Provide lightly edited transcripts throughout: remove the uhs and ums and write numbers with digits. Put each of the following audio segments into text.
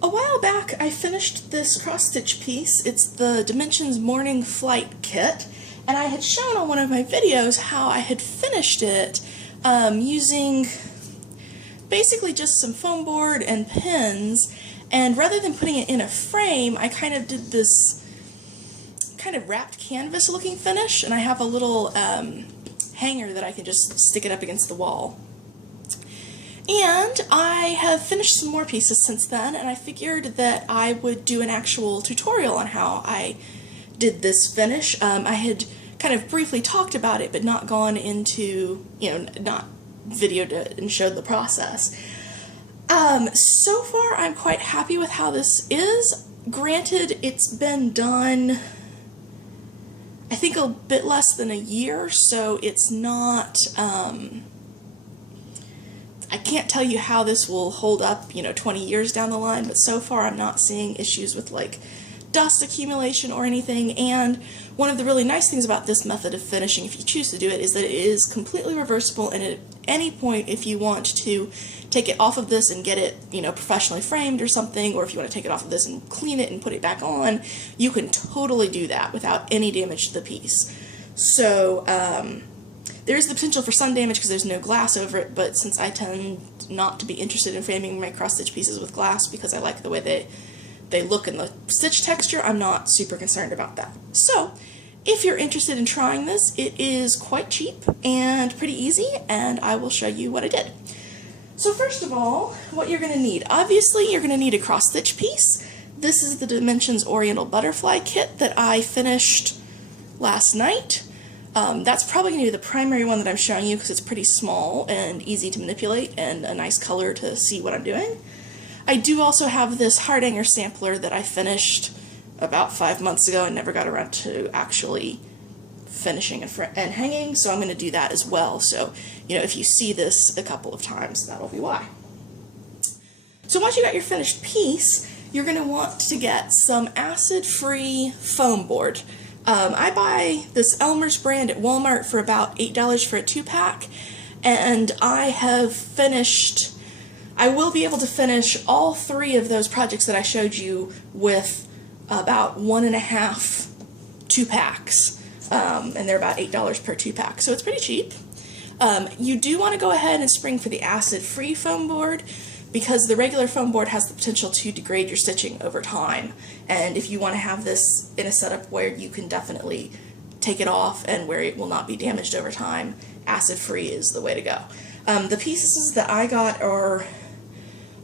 A while back I finished this cross-stitch piece. It's the Dimensions Morning Flight Kit, and I had shown on one of my videos how I had finished it using basically just some foam board and pins, and rather than putting it in a frame, I kind of did this kind of wrapped canvas looking finish, and I have a little hanger that I can just stick it up against the wall. And I have finished some more pieces since then, and I figured that I would do an actual tutorial on how I did this finish. I had kind of briefly talked about it, but not gone into, not videoed it and showed the process. So far, I'm quite happy with how this is. Granted, it's been done, I think, a bit less than a year, so it's not, I can't tell you how this will hold up, 20 years down the line, but so far I'm not seeing issues with, like, dust accumulation or anything. And one of the really nice things about this method of finishing, if you choose to do it, is that it is completely reversible, and at any point, if you want to take it off of this and get it, professionally framed or something, or if you want to take it off of this and clean it and put it back on, you can totally do that without any damage to the piece. So, there is the potential for some damage because there's no glass over it, but since I tend not to be interested in framing my cross-stitch pieces with glass because I like the way they look and the stitch texture, I'm not super concerned about that. So, if you're interested in trying this, it is quite cheap and pretty easy, and I will show you what I did. So first of all, what you're going to need. Obviously, you're going to need a cross-stitch piece. This is the Dimensions Oriental Butterfly Kit that I finished last night. That's probably going to be the primary one that I'm showing you because it's pretty small and easy to manipulate and a nice color to see what I'm doing. I do also have this Hardanger sampler that I finished about 5 months ago and never got around to actually finishing and hanging, so I'm going to do that as well. So, if you see this a couple of times, that'll be why. So once you got your finished piece, you're going to want to get some acid-free foam board. I buy this Elmer's brand at Walmart for about $8 for a 2-pack, and I will be able to finish all 3 of those projects that I showed you with about 1.5 2-packs, and they're about $8 per 2-pack, so it's pretty cheap. You do want to go ahead and spring for the acid-free foam board, because the regular foam board has the potential to degrade your stitching over time, and if you want to have this in a setup where you can definitely take it off and where it will not be damaged over time, acid-free is the way to go. The pieces that I got are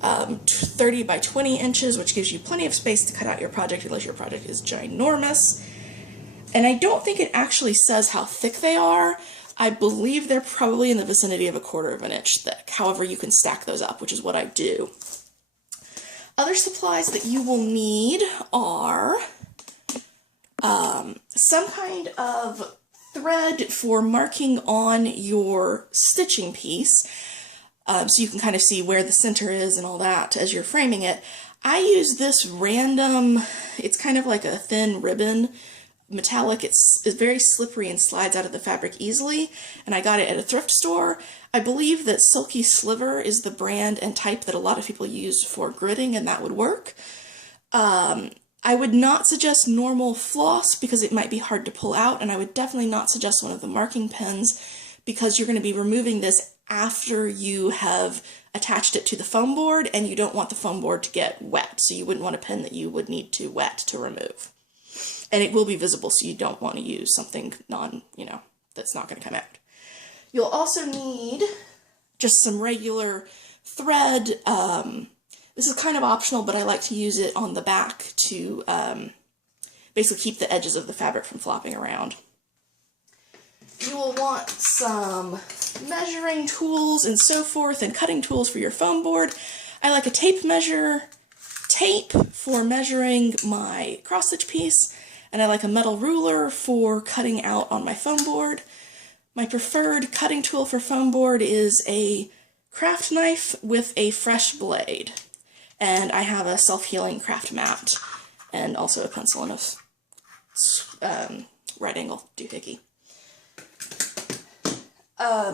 30 by 20 inches, which gives you plenty of space to cut out your project unless your project is ginormous. And I don't think it actually says how thick they are. I believe they're probably in the vicinity of 1/4 of an inch thick. However, you can stack those up, which is what I do. Other supplies that you will need are some kind of thread for marking on your stitching piece, so you can kind of see where the center is and all that as you're framing it. I use this random, it's kind of like a thin ribbon, metallic. It's very slippery and slides out of the fabric easily, and I got it at a thrift store. I believe that Silky Sliver is the brand and type that a lot of people use for gridding, and that would work. I would not suggest normal floss because it might be hard to pull out, and I would definitely not suggest one of the marking pens because you're going to be removing this after you have attached it to the foam board, and you don't want the foam board to get wet, so you wouldn't want a pen that you would need to wet to remove. And it will be visible, so you don't want to use something that's not going to come out. You'll also need just some regular thread. This is kind of optional, but I like to use it on the back to basically keep the edges of the fabric from flopping around. You will want some measuring tools and so forth, and cutting tools for your foam board. I like a tape measure, tape for measuring my cross-stitch piece, and I like a metal ruler for cutting out on my foam board. My preferred cutting tool for foam board is a craft knife with a fresh blade. And I have a self-healing craft mat, and also a pencil and a right angle doohickey.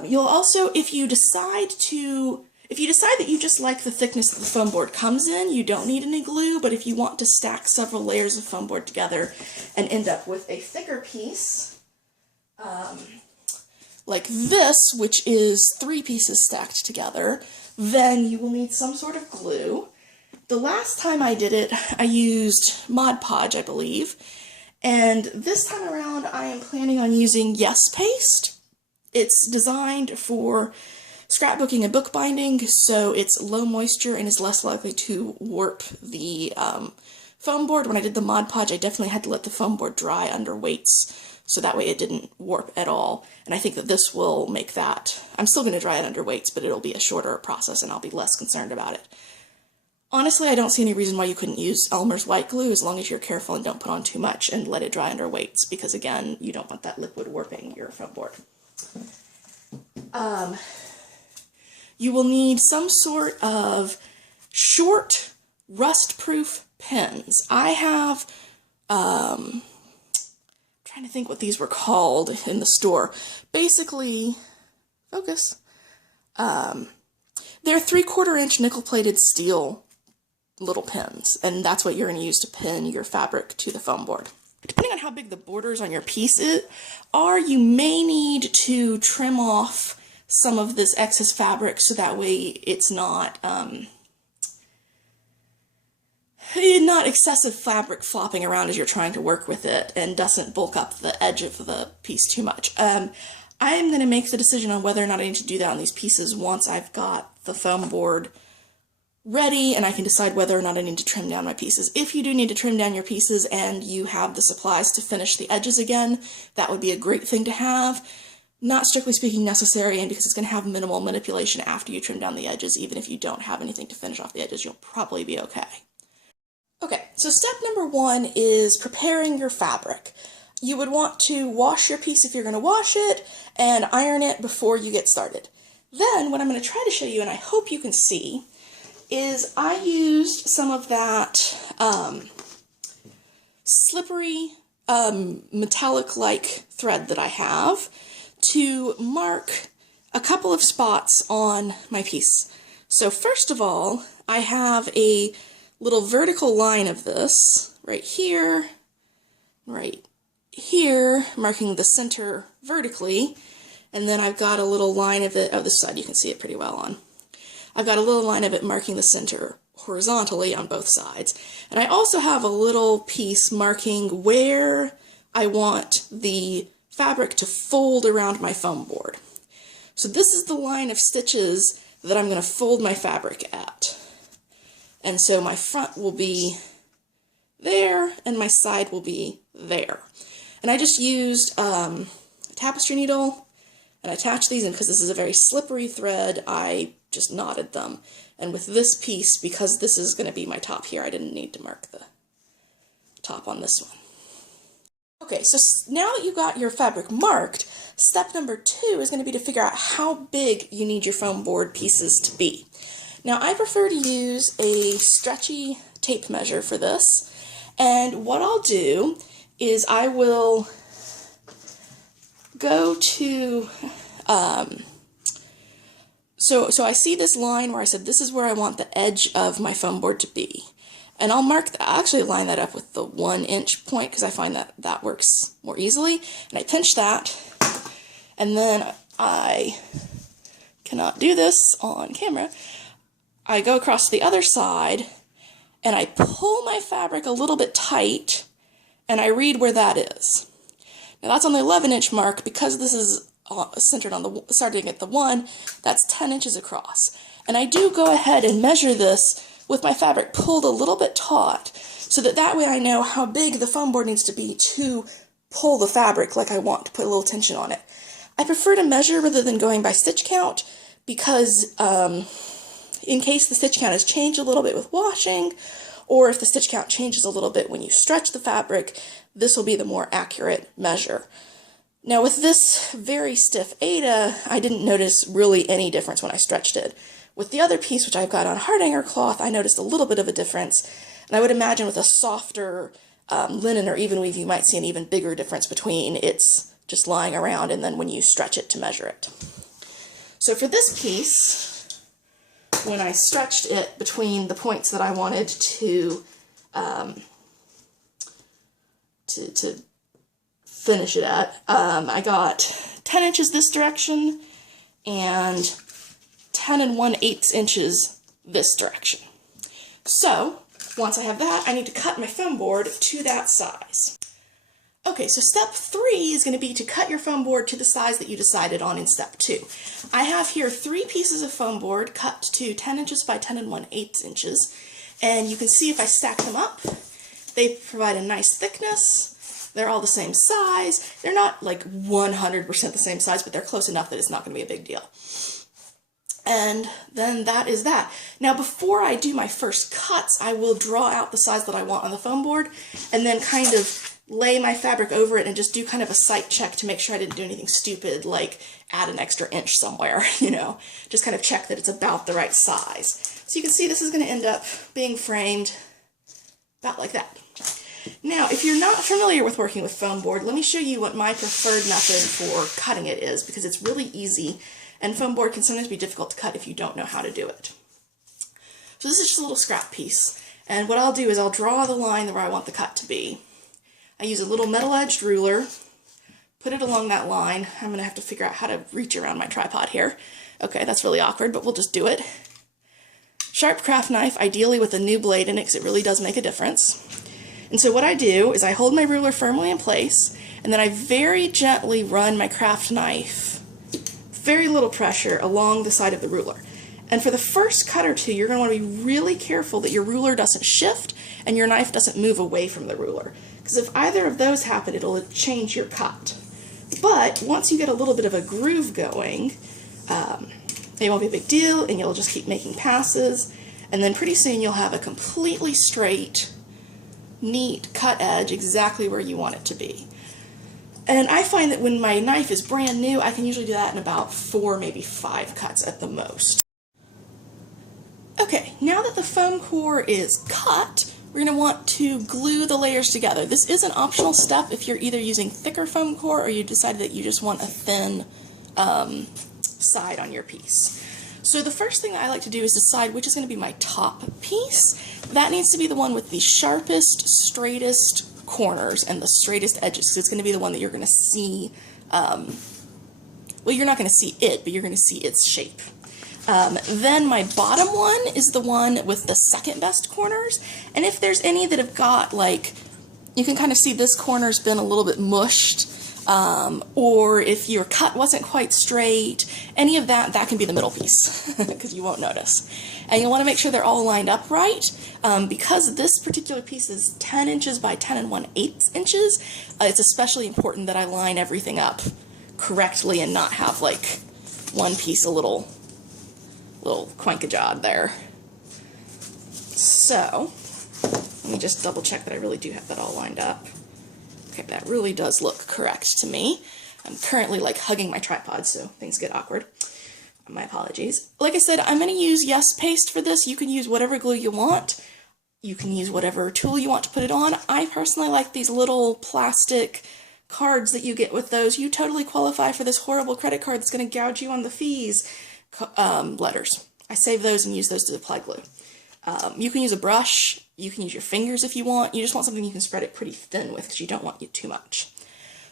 You'll also, if you decide to, If you decide that you just like the thickness that the foam board comes in, you don't need any glue, but if you want to stack several layers of foam board together and end up with a thicker piece, like this, which is 3 pieces stacked together, then you will need some sort of glue. The last time I did it, I used Mod Podge, I believe, and this time around I am planning on using Yes Paste. It's designed for scrapbooking and bookbinding, so it's low moisture and is less likely to warp the foam board. When I did the Mod Podge, I definitely had to let the foam board dry under weights, so that way it didn't warp at all. And I think that this will make that, I'm still going to dry it under weights, but it'll be a shorter process and I'll be less concerned about it. Honestly, I don't see any reason why you couldn't use Elmer's white glue as long as you're careful and don't put on too much and let it dry under weights, because again, you don't want that liquid warping your foam board. You will need some sort of short, rust-proof pens. I have, trying to think what these were called in the store. Basically, focus. They're 3/4 inch nickel-plated steel little pins, and that's what you're going to use to pin your fabric to the foam board. Depending on how big the borders on your piece are, you may need to trim off some of this excess fabric so that way it's not excessive fabric flopping around as you're trying to work with it and doesn't bulk up the edge of the piece too much. I am going to make the decision on whether or not I need to do that on these pieces once I've got the foam board ready and I can decide whether or not I need to trim down my pieces. If you do need to trim down your pieces and you have the supplies to finish the edges again, that would be a great thing to have. Not strictly speaking necessary, and because it's going to have minimal manipulation after you trim down the edges, even if you don't have anything to finish off the edges, you'll probably be okay. Okay, so step number 1 is preparing your fabric. You would want to wash your piece if you're going to wash it, and iron it before you get started. Then, what I'm going to try to show you, and I hope you can see, is I used some of that slippery metallic-like thread that I have to mark a couple of spots on my piece. So first of all, I have a little vertical line of this right here, marking the center vertically, and then I've got a little line of it, this side you can see it pretty well on. I've got a little line of it marking the center horizontally on both sides. And I also have a little piece marking where I want the fabric to fold around my foam board. So this is the line of stitches that I'm going to fold my fabric at. And so my front will be there and my side will be there. And I just used a tapestry needle and attached these, and because this is a very slippery thread, I just knotted them. And with this piece, because this is going to be my top here, I didn't need to mark the top on this one. Okay, so now that you've got your fabric marked, step number 2 is going to be to figure out how big you need your foam board pieces to be. Now, I prefer to use a stretchy tape measure for this, and what I'll do is I will go to, so I see this line where I said this is where I want the edge of my foam board to be. And I'll mark that, I'll actually line that up with the 1-inch point because I find that that works more easily. And I pinch that, and then I cannot do this on camera. I go across to the other side, and I pull my fabric a little bit tight, and I read where that is. Now that's on the 11-inch mark. Because this is centered on the, starting at the 1, that's 10 inches across. And I do go ahead and measure this with my fabric pulled a little bit taut, so that way I know how big the foam board needs to be to pull the fabric like I want, to put a little tension on it. I prefer to measure rather than going by stitch count, because in case the stitch count has changed a little bit with washing, or if the stitch count changes a little bit when you stretch the fabric, this will be the more accurate measure. Now with this very stiff Aida, I didn't notice really any difference when I stretched it. With the other piece, which I've got on hardanger cloth, I noticed a little bit of a difference, and I would imagine with a softer linen or even weave, you might see an even bigger difference between it's just lying around and then when you stretch it to measure it. So for this piece, when I stretched it between the points that I wanted to finish it at. I got 10 inches this direction and 10 1/8 inches this direction. So once I have that, I need to cut my foam board to that size. Okay, so step 3 is going to be to cut your foam board to the size that you decided on in step 2. I have here 3 pieces of foam board cut to 10 inches by 10 1/8 inches, and you can see if I stack them up, they provide a nice thickness. They're all the same size. They're not like 100% the same size, but they're close enough that it's not going to be a big deal. And then that is that. Now before I do my first cuts, I will draw out the size that I want on the foam board and then kind of lay my fabric over it and just do kind of a sight check to make sure I didn't do anything stupid, like add an extra inch somewhere, you know, just kind of check that it's about the right size. So you can see this is going to end up being framed about like that. Now, if you're not familiar with working with foam board, let me show you what my preferred method for cutting it is, because it's really easy, and foam board can sometimes be difficult to cut if you don't know how to do it. So this is just a little scrap piece, and what I'll do is I'll draw the line where I want the cut to be. I use a little metal-edged ruler, put it along that line. I'm going to have to figure out how to reach around my tripod here. Okay, that's really awkward, but we'll just do it. Sharp craft knife, ideally with a new blade in it, because it really does make a difference. And so what I do is I hold my ruler firmly in place, and then I very gently run my craft knife, very little pressure, along the side of the ruler. And for the first cut or two, you're going to want to be really careful that your ruler doesn't shift and your knife doesn't move away from the ruler. Because if either of those happen, it'll change your cut. But once you get a little bit of a groove going, it won't be a big deal, and you'll just keep making passes, and then pretty soon you'll have a completely straight, neat cut edge exactly where you want it to be. And I find that when my knife is brand new, I can usually do that in about 4, maybe 5 cuts at the most. Okay, now that the foam core is cut, we're going to want to glue the layers together. This is an optional step if you're either using thicker foam core or you decided that you just want a thin side on your piece. So the first thing that I like to do is decide which is going to be my top piece. That needs to be the one with the sharpest, straightest corners and the straightest edges, because it's going to be the one that you're going to see, well, you're not going to see it, but you're going to see its shape. Then my bottom one is the one with the second best corners, and if there's any that have got, like, you can kind of see this corner's been a little bit mushed, or if your cut wasn't quite straight, any of that, that can be the middle piece, because you won't notice. And you'll want to make sure they're all lined up right, because this particular piece is 10 inches by 10 1/8 inches, it's especially important that I line everything up correctly and not have, like, one piece a little quankajod there. So, let me just double check that I really do have that all lined up. Okay, that really does look correct to me. I'm currently like hugging my tripod, so things get awkward. My apologies. Like I said, I'm going to use Yes Paste for this. You can use whatever glue you want. You can use whatever tool you want to put it on. I personally like these little plastic cards that you get with those. You totally qualify for this horrible credit card that's going to gouge you on the fees letters. I save those and use those to apply glue. You can use a brush, you can use your fingers if you want. You just want something you can spread it pretty thin with because you don't want it too much.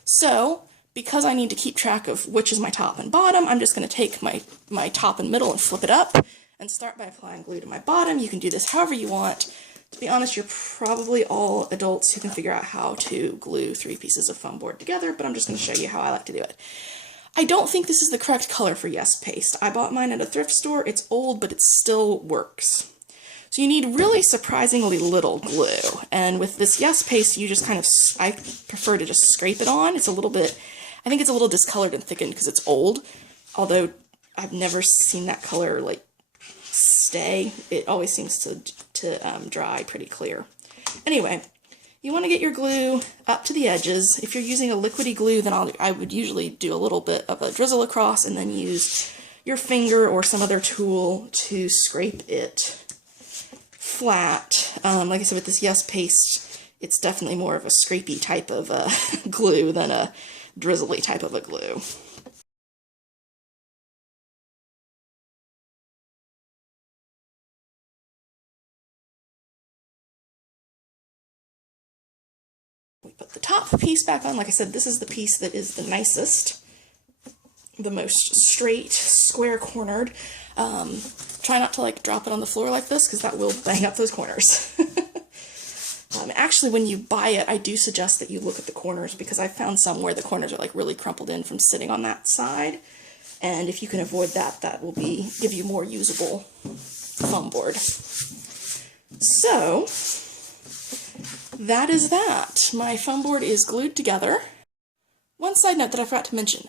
So, because I need to keep track of which is my top and bottom, I'm just going to take my top and middle and flip it up and start by applying glue to my bottom. You can do this however you want. To be honest, you're probably all adults who can figure out how to glue 3 pieces of foam board together, but I'm just going to show you how I like to do it. I don't think this is the correct color for Yes Paste. I bought mine at a thrift store. It's old, but it still works. So you need really surprisingly little glue. And with this Yes Paste, you just kind of, I prefer to just scrape it on. It's a little bit, I think it's a little discolored and thickened because it's old. Although I've never seen that color like stay. It always seems to dry pretty clear. Anyway, you want to get your glue up to the edges. If you're using a liquidy glue, then I would usually do a little bit of a drizzle across and then use your finger or some other tool to scrape it flat. Like I said, with this Yes Paste, it's definitely more of a scrapey type of glue than a drizzly type of a glue. put the top piece back on. Like I said, this is the piece that is the nicest, the most straight, square-cornered. Try not to like drop it on the floor like this, because that will bang up those corners. Actually, when you buy it, I do suggest that you look at the corners, because I found some where the corners are like really crumpled in from sitting on that side. And if you can avoid that, that will give you more usable foam board. So that is that. My foam board is glued together. One side note that I forgot to mention.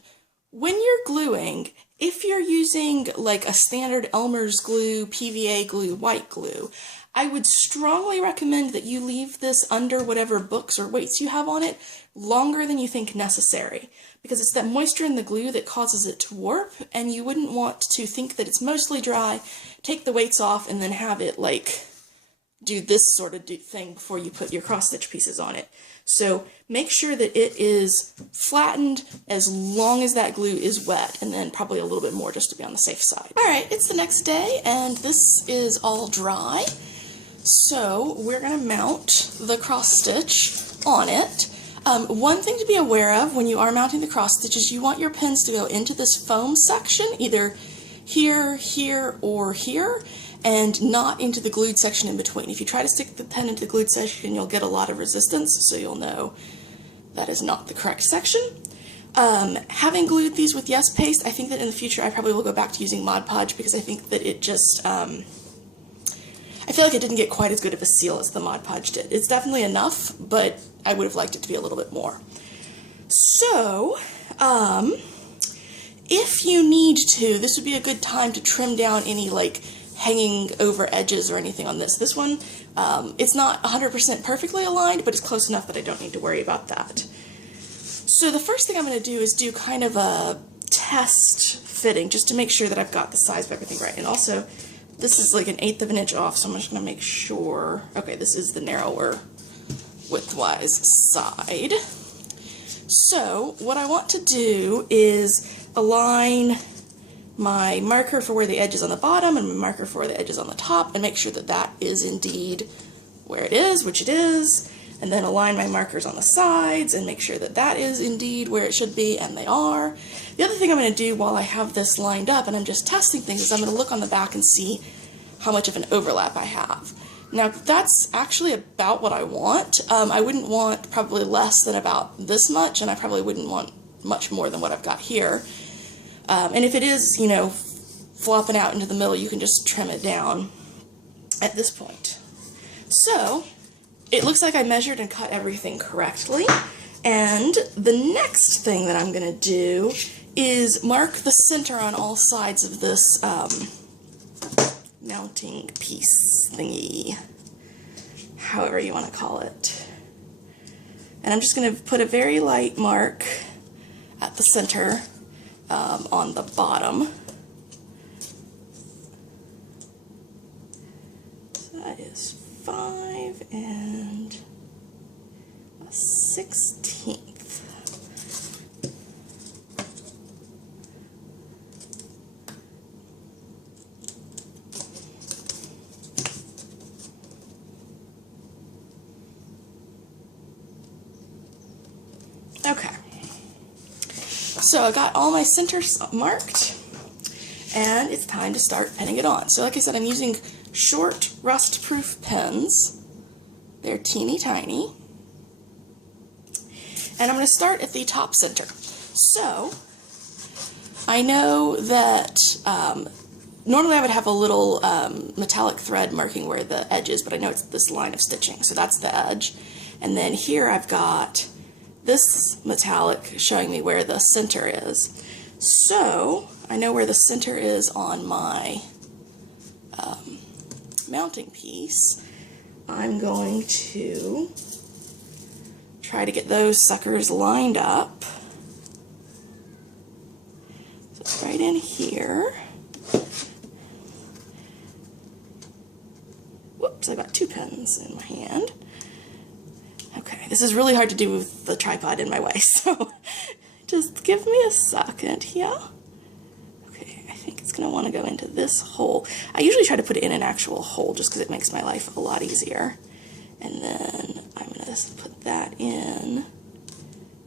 When you're gluing, if you're using like a standard Elmer's glue, PVA glue, white glue, I would strongly recommend that you leave this under whatever books or weights you have on it longer than you think necessary, because it's that moisture in the glue that causes it to warp, and you wouldn't want to think that it's mostly dry, take the weights off, and then have it like do this sort of thing before you put your cross-stitch pieces on it. So make sure that it is flattened as long as that glue is wet, and then probably a little bit more just to be on the safe side. Alright, it's the next day, and this is all dry. So we're going to mount the cross-stitch on it. One thing to be aware of when you are mounting the cross-stitch is you want your pins to go into this foam section, either here, here, or here, and not into the glued section in between. If you try to stick the pen into the glued section, you'll get a lot of resistance, so you'll know that is not the correct section. Having glued these with Yes Paste, I think that in the future I probably will go back to using Mod Podge, because I think that it just, I feel like it didn't get quite as good of a seal as the Mod Podge did. It's definitely enough, but I would have liked it to be a little bit more. So, if you need to, this would be a good time to trim down any like hanging over edges or anything on this. This one, it's not 100% perfectly aligned, but it's close enough that I don't need to worry about that. So the first thing I'm going to do is do kind of a test fitting, just to make sure that I've got the size of everything right. And also, this is like 1/8 of an inch off, so I'm just going to make sure. Okay, this is the narrower widthwise side. So what I want to do is align my marker for where the edge is on the bottom and my marker for where the edge is on the top, and make sure that that is indeed where it is, which it is, and then align my markers on the sides and make sure that that is indeed where it should be, and they are. The other thing I'm going to do while I have this lined up and I'm just testing things is I'm going to look on the back and see how much of an overlap I have. Now that's actually about what I want. I wouldn't want probably less than about this much, and I probably wouldn't want much more than what I've got here. And if it is, you know, flopping out into the middle, you can just trim it down at this point. So it looks like I measured and cut everything correctly. And the next thing that I'm going to do is mark the center on all sides of this mounting piece thingy, however you want to call it. And I'm just going to put a very light mark at the center on the bottom. So that is 5 1/16. Okay, so I got all my centers marked, and it's time to start pinning it on. So like I said, I'm using short rust-proof pens. They're teeny tiny. And I'm going to start at the top center. So I know that normally I would have a little metallic thread marking where the edge is, but I know it's this line of stitching, so that's the edge. And then here I've got this metallic showing me where the center is. So I know where the center is on my mounting piece. I'm going to try to get those suckers lined up. So it's right in here. Whoops, I got 2 pens in my hand. Okay, this is really hard to do with the tripod in my way, so just give me a second here. Okay, I think it's going to want to go into this hole. I usually try to put it in an actual hole just because it makes my life a lot easier. And then I'm going to this and put that in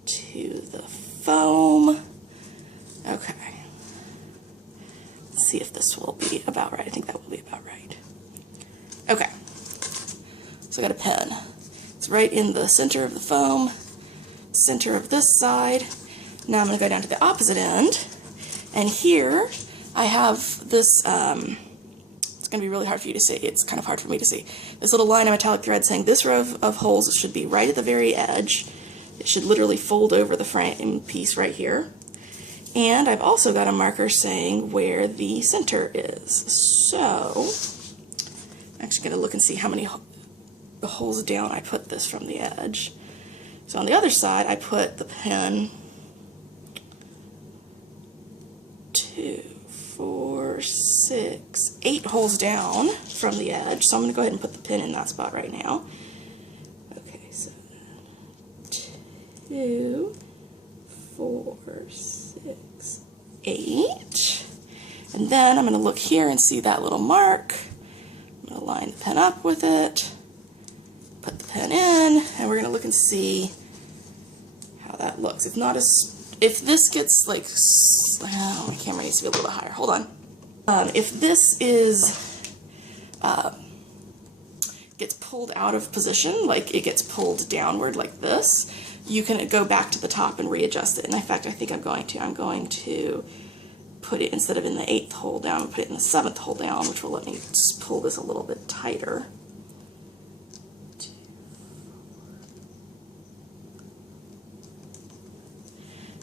to the foam. Okay. Let's see if this will be about right. I think that will be about right. Okay. So I got a pen. It's right in the center of the foam, center of this side. Now I'm going to go down to the opposite end, and here I have this, it's going to be really hard for you to see, it's kind of hard for me to see, this little line of metallic thread saying this row of holes should be right at the very edge. It should literally fold over the frame piece right here. And I've also got a marker saying where the center is. So, I'm actually going to look and see how many holes down I put this from the edge. So on the other side, I put the pen 2, 4, 6, 8 holes down from the edge. So I'm going to go ahead and put the pin in that spot right now. Okay, so 2, 4, 6, 8. And then I'm going to look here and see that little mark. I'm going to line the pen up with it, put the pen in, and we're going to look and see how that looks. If this gets like, oh, my camera needs to be a little bit higher. Hold on. If this gets pulled out of position, like it gets pulled downward like this, you can go back to the top and readjust it. And in fact, I think I'm going to put it, instead of in the 8th hole down, put it in the 7th hole down, which will let me just pull this a little bit tighter.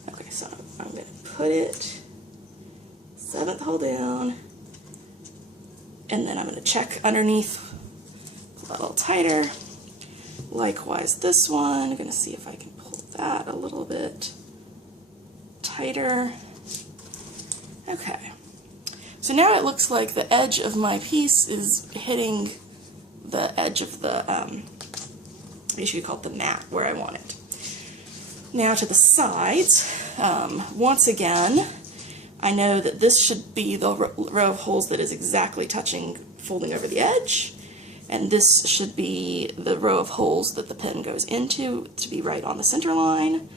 Okay, so I'm going to put it 7th hole down, and then I'm going to check underneath, pull that a little tighter. Likewise this one, I'm going to see if I can pull that a little bit tighter. Okay, so now it looks like the edge of my piece is hitting the edge of the, I guess you could call it the mat, where I want it. Now to the sides, once again, I know that this should be the row of holes that is exactly touching, folding over the edge, and this should be the row of holes that the pen goes into to be right on the center line.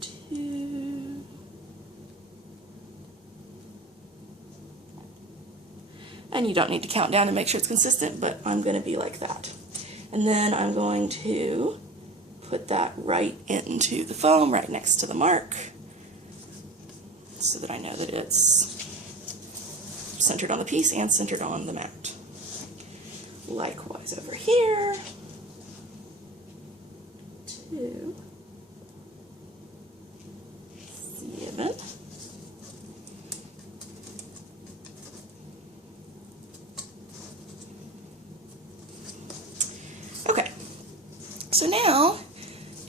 2. And you don't need to count down to make sure it's consistent, but I'm going to be like that. And then I'm going to put that right into the foam, right next to the mark, so that I know that it's centered on the piece and centered on the mat. Likewise over here. 2, 7. Okay, so now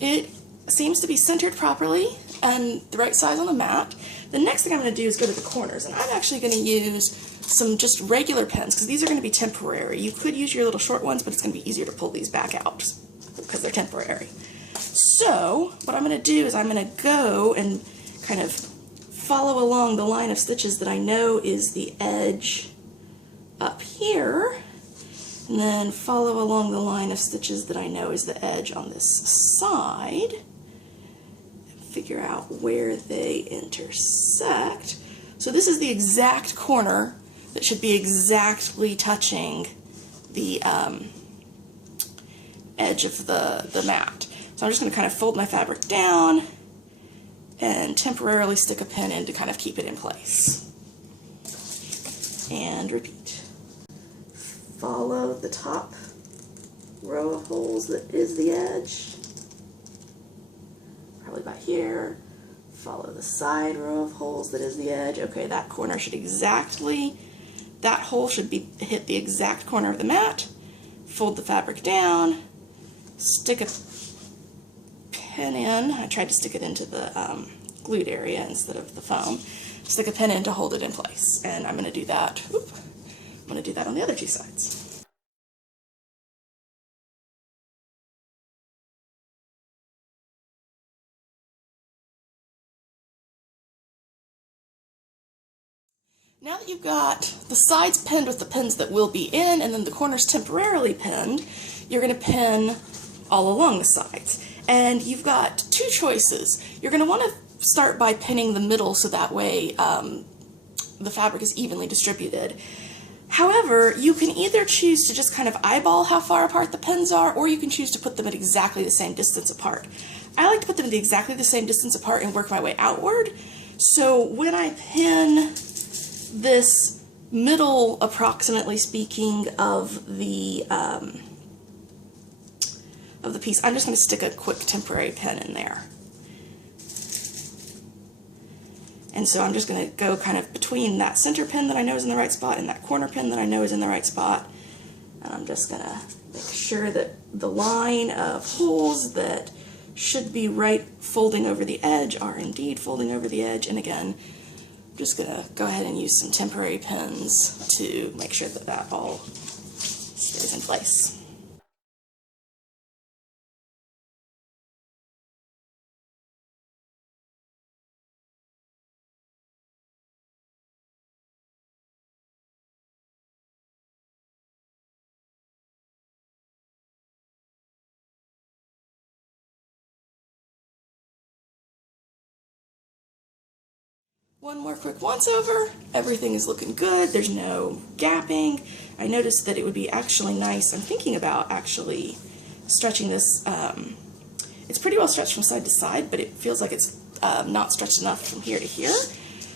it seems to be centered properly and the right size on the mat. The next thing I'm going to do is go to the corners, and I'm actually going to use some just regular pens, because these are going to be temporary. You could use your little short ones, but it's going to be easier to pull these back out because they're temporary. So what I'm going to do is I'm going to go and kind of follow along the line of stitches that I know is the edge up here, and then follow along the line of stitches that I know is the edge on this side, and figure out where they intersect. So this is the exact corner that should be exactly touching the edge of the mat. So I'm just going to kind of fold my fabric down and temporarily stick a pin in to kind of keep it in place. And repeat. Follow the top row of holes that is the edge, probably about here. Follow the side row of holes that is the edge. Okay, that corner should exactly, that hole should be hit the exact corner of the mat. Fold the fabric down, stick a pin in. I tried to stick it into the glued area instead of the foam. Stick a pin in to hold it in place, and I'm going to do that. I'm going to do that on the other two sides. Now that you've got the sides pinned with the pins that will be in, and then the corners temporarily pinned, you're going to pin all along the sides. And you've got two choices. You're going to want to start by pinning the middle so that way the fabric is evenly distributed. However, you can either choose to just kind of eyeball how far apart the pins are, or you can choose to put them at exactly the same distance apart. I like to put them at exactly the same distance apart and work my way outward. So when I pin this middle, approximately speaking, of the piece, I'm just going to stick a quick temporary pin in there. And so I'm just going to go kind of between that center pin that I know is in the right spot and that corner pin that I know is in the right spot. And I'm just going to make sure that the line of holes that should be right folding over the edge are indeed folding over the edge. And again, I'm just going to go ahead and use some temporary pins to make sure that that all stays in place. One more quick once over. Everything is looking good. There's no gapping. I noticed that it would be actually nice. I'm thinking about actually stretching this. It's pretty well stretched from side to side, but it feels like it's not stretched enough from here to here.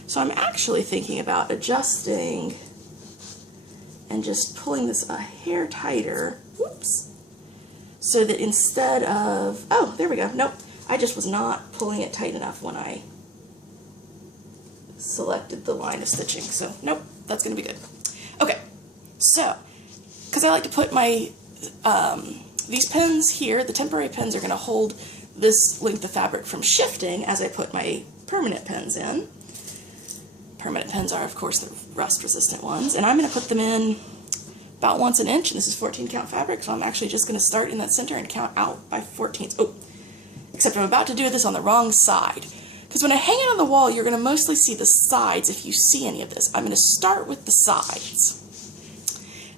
So I'm actually thinking about adjusting and just pulling this a hair tighter. Whoops. So that instead of, oh, there we go. Nope. I just was not pulling it tight enough when I selected the line of stitching. So nope, that's going to be good. Okay, so because I like to put my these pins here, the temporary pins are going to hold this length of fabric from shifting as I put my permanent pins in. Permanent pins are, of course, the rust resistant ones, and I'm going to put them in about once an inch, and this is 14 count fabric, so I'm actually just going to start in that center and count out by 14s. Oh, except I'm about to do this on the wrong side. Because when I hang it on the wall, you're going to mostly see the sides if you see any of this. I'm going to start with the sides.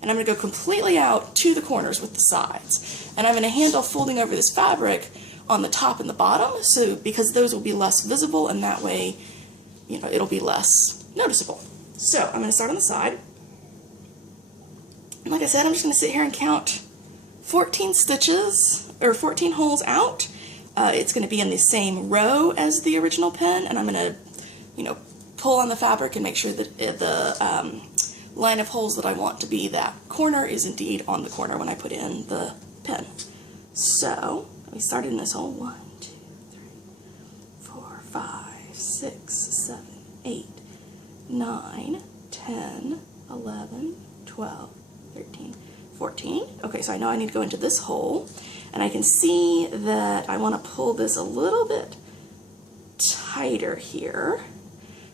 And I'm going to go completely out to the corners with the sides. And I'm going to handle folding over this fabric on the top and the bottom, so because those will be less visible, and that way, you know, it'll be less noticeable. So I'm going to start on the side. And like I said, I'm just going to sit here and count 14 stitches, or 14 holes out. It's going to be in the same row as the original pin, and I'm going to, you know, pull on the fabric and make sure that the line of holes that I want to be that corner is indeed on the corner when I put in the pin. So we started in this hole. 1, 2, 3, 4, 5, 6, 7, 8, 9, 10, 11, 12, 13, 14. Okay, so I know I need to go into this hole, and I can see that I want to pull this a little bit tighter here.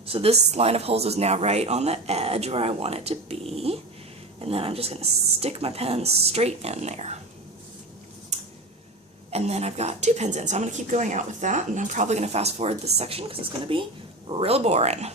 So this line of holes is now right on the edge where I want it to be, and then I'm just going to stick my pen straight in there. And then I've got 2 pins in, so I'm going to keep going out with that, and I'm probably going to fast forward this section because it's going to be real boring.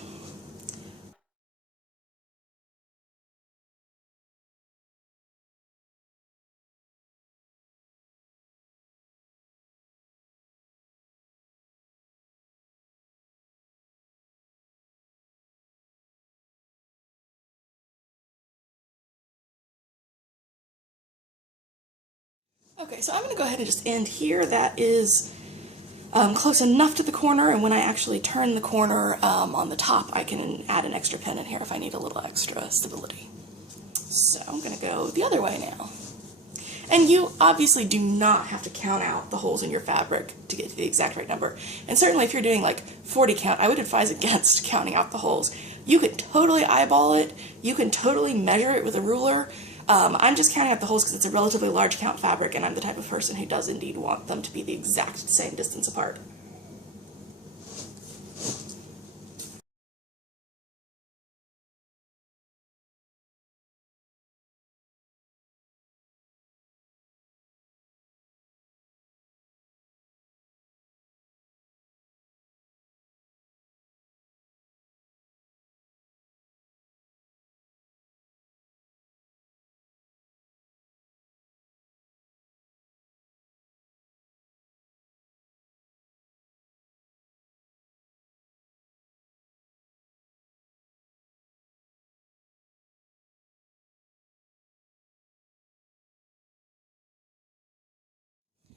Okay, so I'm going to go ahead and just end here. That is close enough to the corner, and when I actually turn the corner on the top, I can add an extra pin in here if I need a little extra stability. So I'm going to go the other way now. And you obviously do not have to count out the holes in your fabric to get to the exact right number. And certainly if you're doing like 40 count, I would advise against counting out the holes. You can totally eyeball it. You can totally measure it with a ruler. I'm just counting out the holes because it's a relatively large count fabric, and I'm the type of person who does indeed want them to be the exact same distance apart.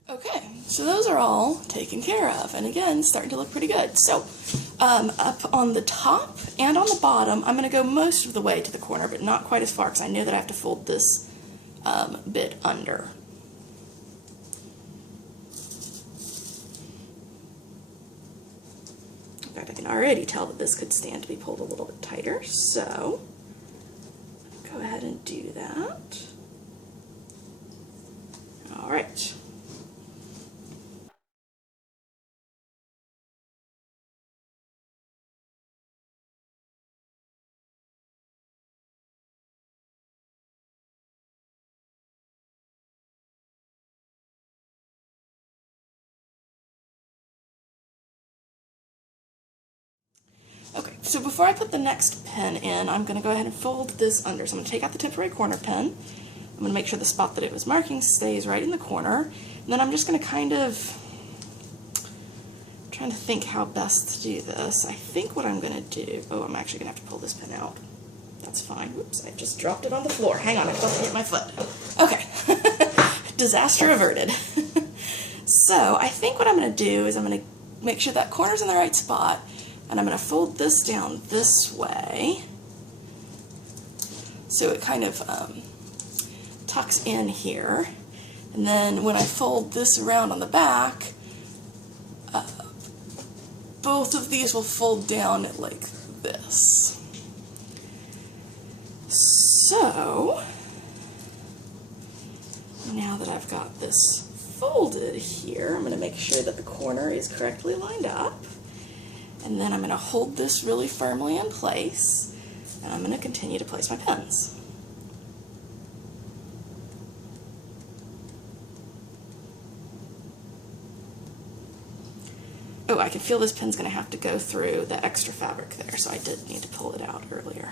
Okay, so those are all taken care of, and again, starting to look pretty good. So up on the top and on the bottom, I'm going to go most of the way to the corner, but not quite as far, because I know that I have to fold this bit under. In fact, I can already tell that this could stand to be pulled a little bit tighter, so go ahead and do that. All right. Okay, so before I put the next pin in, I'm going to go ahead and fold this under. So I'm going to take out the temporary corner pin. I'm going to make sure the spot that it was marking stays right in the corner. And then I'm just going to kind of, trying to think how best to do this. I think what I'm going to do, oh, I'm actually going to have to pull this pin out. That's fine. Whoops, I just dropped it on the floor. Hang on, I'm about to hit my foot. Okay, disaster averted. So I think what I'm going to do is I'm going to make sure that corner's in the right spot. And I'm going to fold this down this way so it kind of tucks in here. And then when I fold this around on the back, both of these will fold down like this. So now that I've got this folded here, I'm going to make sure that the corner is correctly lined up. And then I'm going to hold this really firmly in place, and I'm going to continue to place my pins. Oh, I can feel this pin's going to have to go through the extra fabric there, so I did need to pull it out earlier.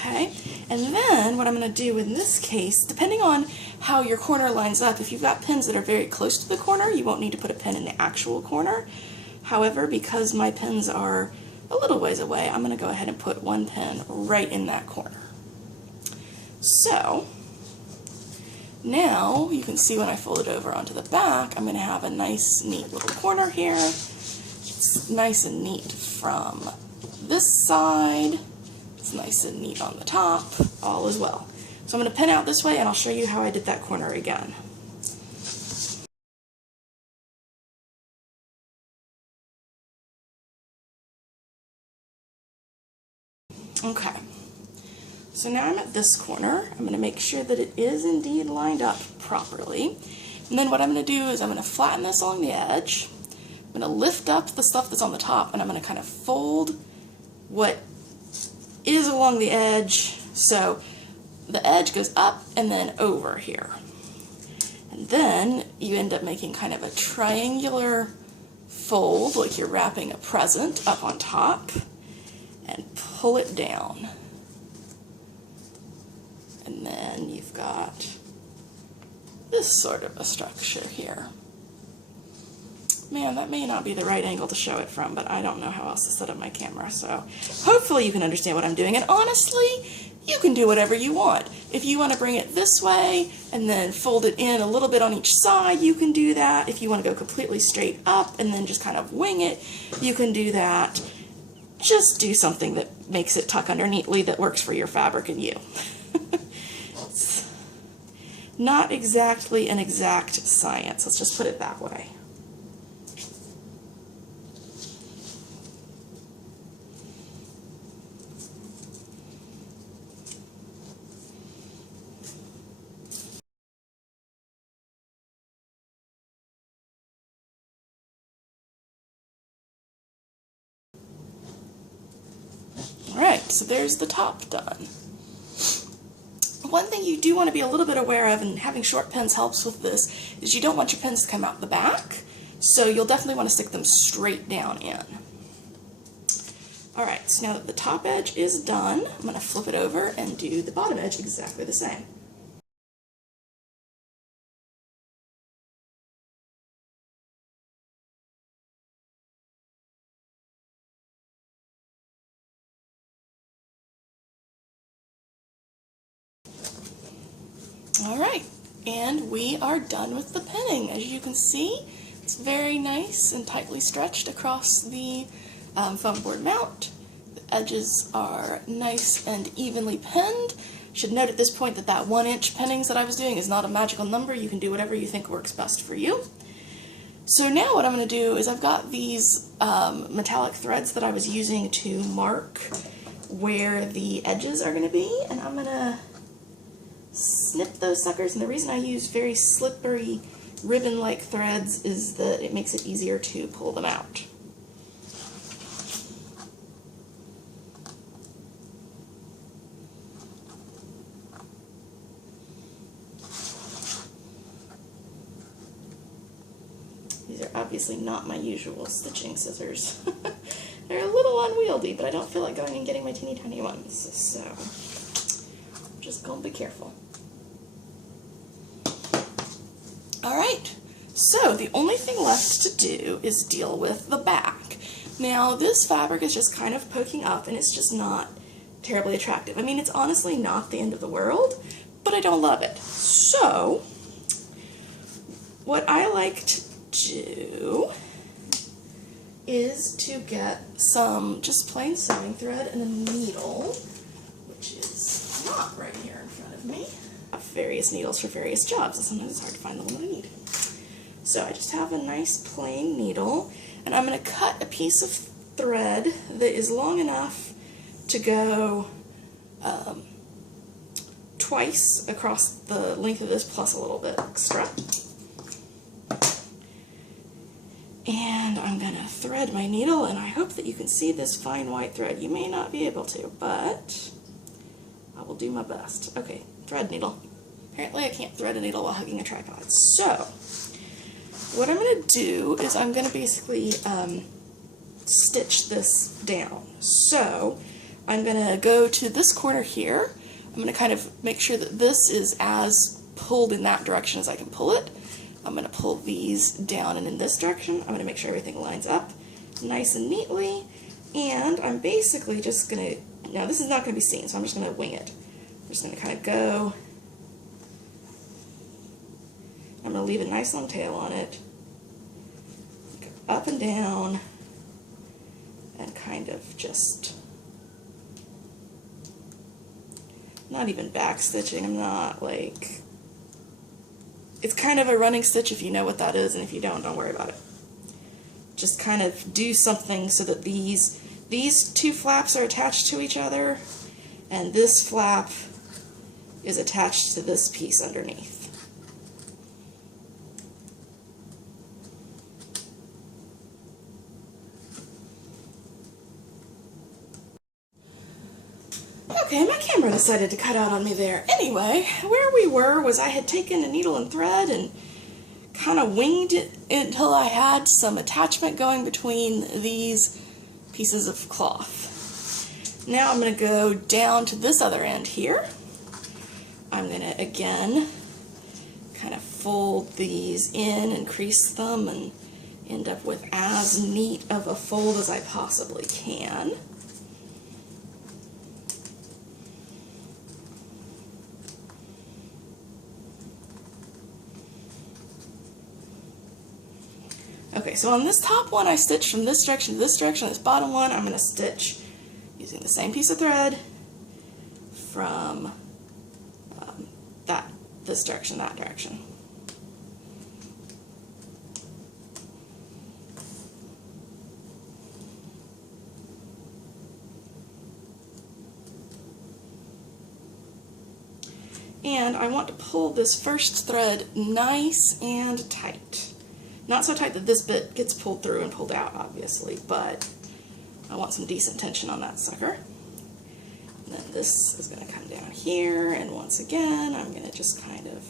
Okay, and then what I'm going to do in this case, depending on how your corner lines up, if you've got pins that are very close to the corner, you won't need to put a pin in the actual corner. However, because my pins are a little ways away, I'm going to go ahead and put one pin right in that corner. So now you can see when I fold it over onto the back, I'm going to have a nice, neat little corner here. It's nice and neat from this side. It's nice and neat on the top, all as well. So I'm going to pin out this way, and I'll show you how I did that corner again. Okay, so now I'm at this corner. I'm going to make sure that it is indeed lined up properly. And then what I'm going to do is I'm going to flatten this along the edge. I'm going to lift up the stuff that's on the top, and I'm going to kind of fold what is along the edge. So the edge goes up and then over here. And then you end up making kind of a triangular fold, like you're wrapping a present up on top, and pull it down. And then you've got this sort of a structure here. Man, that may not be the right angle to show it from, but I don't know how else to set up my camera, so hopefully you can understand what I'm doing. And honestly, you can do whatever you want. If you want to bring it this way and then fold it in a little bit on each side, you can do that. If you want to go completely straight up and then just kind of wing it, you can do that. Just do something that makes it tuck under neatly that works for your fabric and you. It's not exactly an exact science, let's just put it that way. Alright, so there's the top done. One thing you do want to be a little bit aware of, and having short pins helps with this, is you don't want your pins to come out the back, so you'll definitely want to stick them straight down in. Alright, so now that the top edge is done, I'm going to flip it over and do the bottom edge exactly the same. Alright, and we are done with the pinning. As you can see, it's very nice and tightly stretched across the foam board mount. The edges are nice and evenly pinned. Should note at this point that that 1-inch pinnings that I was doing is not a magical number. You can do whatever you think works best for you. So now what I'm going to do is I've got these metallic threads that I was using to mark where the edges are going to be, and I'm going to snip those suckers. And the reason I use very slippery ribbon-like threads is that it makes it easier to pull them out. These are obviously not my usual stitching scissors. They're a little unwieldy, but I don't feel like going and getting my teeny tiny ones, so I'm just gonna be careful. Alright, so the only thing left to do is deal with the back. Now this fabric is just kind of poking up and it's just not terribly attractive. I mean, it's honestly not the end of the world, but I don't love it. So what I like to do is to get some just plain sewing thread and a needle, which is not right here in front of me. I have various needles for various jobs, and sometimes it's hard to find the one that I need. So I just have a nice plain needle, and I'm going to cut a piece of thread that is long enough to go twice across the length of this plus a little bit extra. And I'm going to thread my needle, and I hope that you can see this fine white thread. You may not be able to, but I will do my best. Okay, thread needle. Apparently I can't thread a needle while hugging a tripod. So, what I'm going to do is I'm going to basically stitch this down. So, I'm going to go to this corner here. I'm going to kind of make sure that this is as pulled in that direction as I can pull it. I'm going to pull these down and in this direction. I'm going to make sure everything lines up nice and neatly. And I'm basically just going to, now this is not going to be seen, so I'm just going to wing it. I'm just going to kind of go, I'm going to leave a nice long tail on it, go up and down, and kind of just, not even back stitching, I'm not like, it's kind of a running stitch if you know what that is, and if you don't worry about it. Just kind of do something so that these two flaps are attached to each other, and this flap is attached to this piece underneath. Okay, my camera decided to cut out on me there. Anyway, where we were was I had taken a needle and thread and kind of winged it until I had some attachment going between these pieces of cloth. Now I'm going to go down to this other end here. I'm going to, again, kind of fold these in and crease them and end up with as neat of a fold as I possibly can. Okay, so on this top one I stitched from this direction to this direction. This bottom one I'm going to stitch using the same piece of thread from this direction, that direction. And I want to pull this first thread nice and tight. Not so tight that this bit gets pulled through and pulled out, obviously, but I want some decent tension on that sucker. And then this is going to come down here, and once again, I'm going to just kind of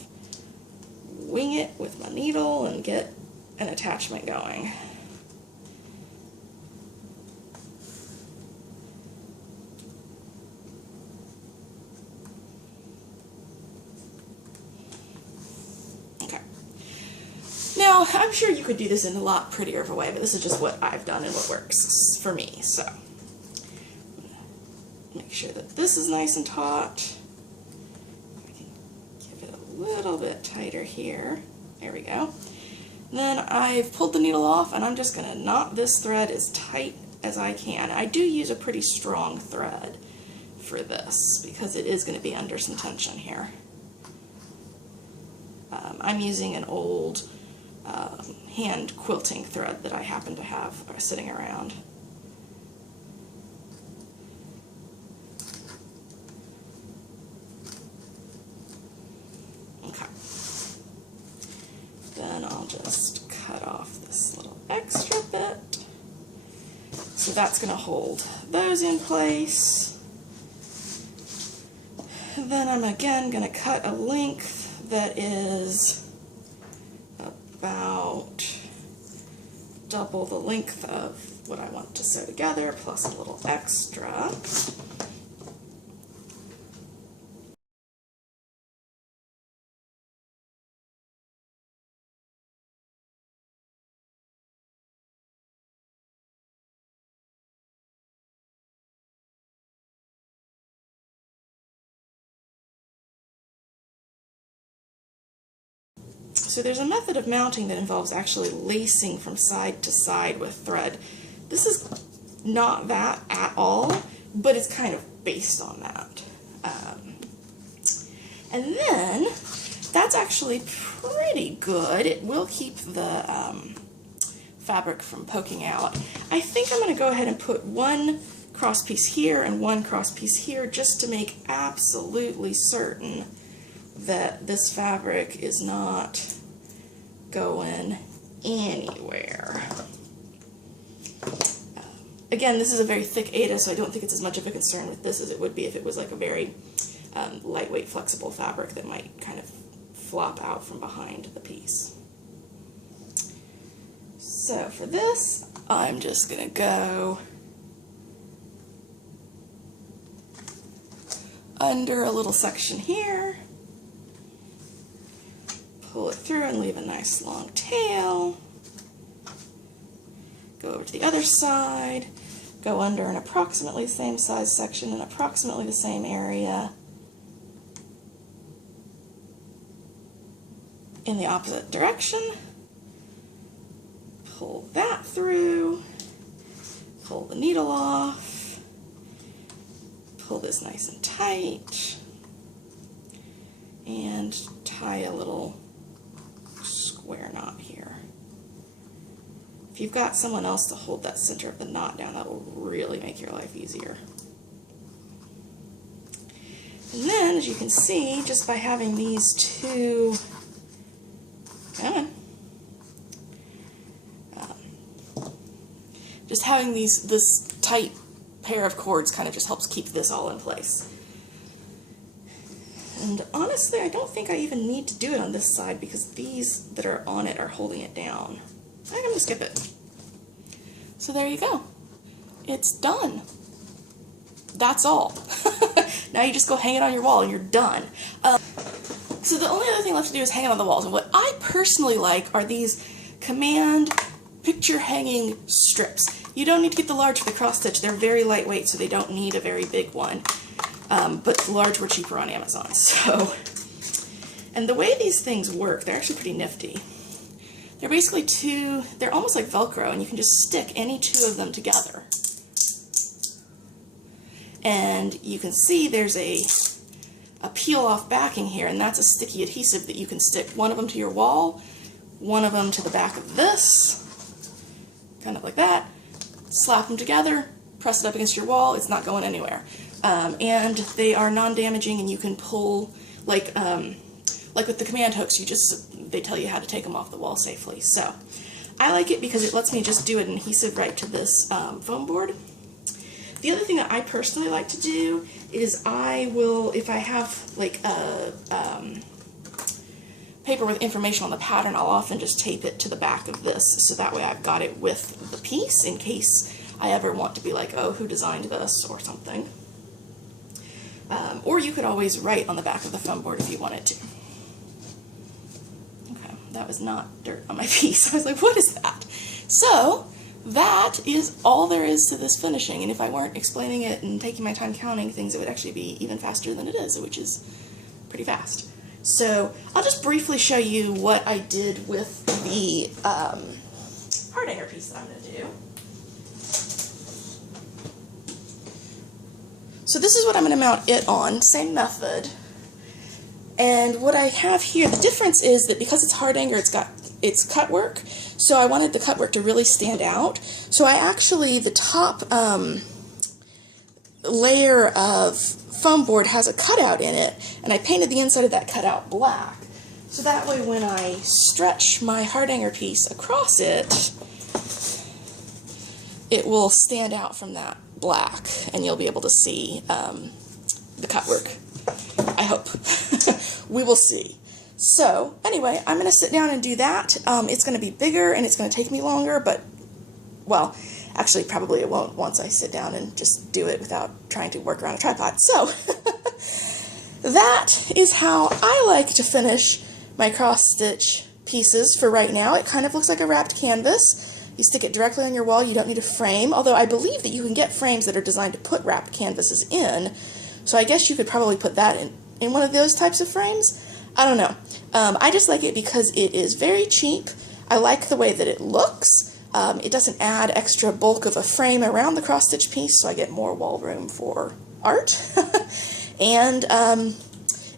wing it with my needle and get an attachment going. Now, I'm sure you could do this in a lot prettier of a way, but this is just what I've done and what works for me. So, make sure that this is nice and taut. I can give it a little bit tighter here. There we go. Then I've pulled the needle off, and I'm just going to knot this thread as tight as I can. I do use a pretty strong thread for this because it is going to be under some tension here. I'm using an old hand quilting thread that I happen to have sitting around. Okay. Then I'll just cut off this little extra bit. So that's going to hold those in place. Then I'm again going to cut a length that is about double the length of what I want to sew together, plus a little extra. So there's a method of mounting that involves actually lacing from side to side with thread. This is not that at all, but it's kind of based on that. And then that's actually pretty good. It will keep the fabric from poking out. I think I'm going to go ahead and put one cross piece here and one cross piece here just to make absolutely certain that this fabric is not going anywhere. Again, this is a very thick Aida, so I don't think it's as much of a concern with this as it would be if it was like a very lightweight, flexible fabric that might kind of flop out from behind the piece. So for this, I'm just going to go under a little section here, pull it through and leave a nice long tail, go over to the other side, go under an approximately the same size section in approximately the same area in the opposite direction, pull that through, pull the needle off, pull this nice and tight, and tie a little square knot here. If you've got someone else to hold that center of the knot down, that will really make your life easier. And then, as you can see, just by having these two, just having this tight pair of cords kind of just helps keep this all in place. And honestly, I don't think I even need to do it on this side because these that are on it are holding it down. I'm going to skip it. So there you go. It's done. That's all. Now you just go hang it on your wall and you're done. So the only other thing left to do is hang it on the walls. And what I personally like are these command picture hanging strips. You don't need to get the large for the cross stitch. They're very lightweight, so they don't need a very big one. But the large were cheaper on Amazon. So, and the way these things work, they're actually pretty nifty. They're basically they're almost like Velcro, and you can just stick any two of them together. And you can see there's a peel-off backing here, and that's a sticky adhesive that you can stick one of them to your wall, one of them to the back of this, kind of like that, slap them together, press it up against your wall, it's not going anywhere. And they are non-damaging, and you can pull, like with the command hooks, they tell you how to take them off the wall safely. So I like it because it lets me just do an adhesive right to this foam board. The other thing that I personally like to do is I will, if I have like a paper with information on the pattern, I'll often just tape it to the back of this, so that way I've got it with the piece in case I ever want to be like, oh, who designed this or something. Or you could always write on the back of the foam board if you wanted to. Okay, that was not dirt on my piece. I was like, what is that? So that is all there is to this finishing, and if I weren't explaining it and taking my time counting things, it would actually be even faster than it is, which is pretty fast. So I'll just briefly show you what I did with the heart hanger piece that I'm going to do. So this is what I'm going to mount it on, same method. And what I have here, the difference is that because it's heart hanger, it's cut work, so I wanted the cut work to really stand out. So I actually, the top layer of foam board has a cutout in it, and I painted the inside of that cutout black. So that way when I stretch my heart hanger piece across it, it will stand out from that black, and you'll be able to see the cut work. I hope. We will see. So anyway, I'm going to sit down and do that. It's going to be bigger and it's going to take me longer, but, well, actually probably it won't once I sit down and just do it without trying to work around a tripod. So that is how I like to finish my cross-stitch pieces for right now. It kind of looks like a wrapped canvas. You stick it directly on your wall. You don't need a frame, although I believe that you can get frames that are designed to put wrapped canvases in. So I guess you could probably put that in one of those types of frames. I don't know. I just like it because it is very cheap. I like the way that it looks. It doesn't add extra bulk of a frame around the cross-stitch piece, so I get more wall room for art. And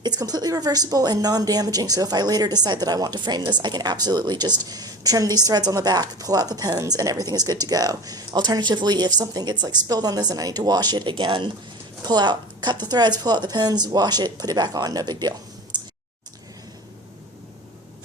it's completely reversible and non-damaging, so if I later decide that I want to frame this, I can absolutely just trim these threads on the back, pull out the pins, and everything is good to go. Alternatively, if something gets like spilled on this and I need to wash it again, cut the threads, pull out the pins, wash it, put it back on, no big deal.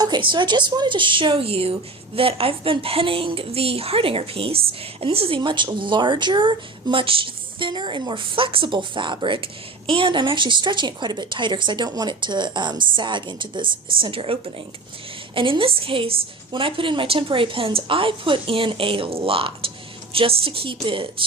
Okay, so I just wanted to show you that I've been penning the heart hanger piece, and this is a much larger, much thinner, and more flexible fabric, and I'm actually stretching it quite a bit tighter because I don't want it to sag into this center opening. And in this case, when I put in my temporary pins, I put in a lot just to keep it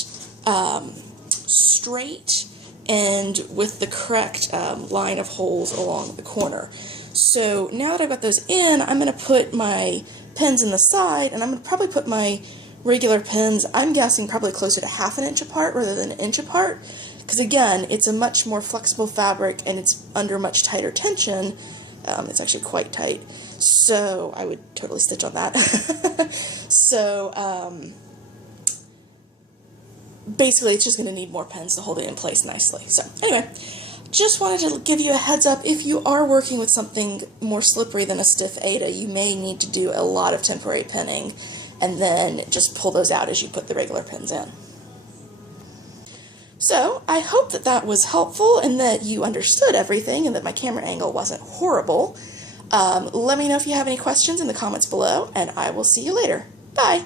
straight and with the correct line of holes along the corner. So now that I've got those in, I'm going to put my pins in the side, and I'm going to probably put my regular pins, I'm guessing probably closer to 1/2 inch apart rather than 1 inch apart, because again, it's a much more flexible fabric and it's under much tighter tension. It's actually quite tight, so I would totally stitch on that. So basically it's just going to need more pins to hold it in place nicely. So anyway, just wanted to give you a heads up, if you are working with something more slippery than a stiff Aida, you may need to do a lot of temporary pinning and then just pull those out as you put the regular pins in. So I hope that that was helpful and that you understood everything and that my camera angle wasn't horrible. Let me know if you have any questions in the comments below, and I will see you later. Bye!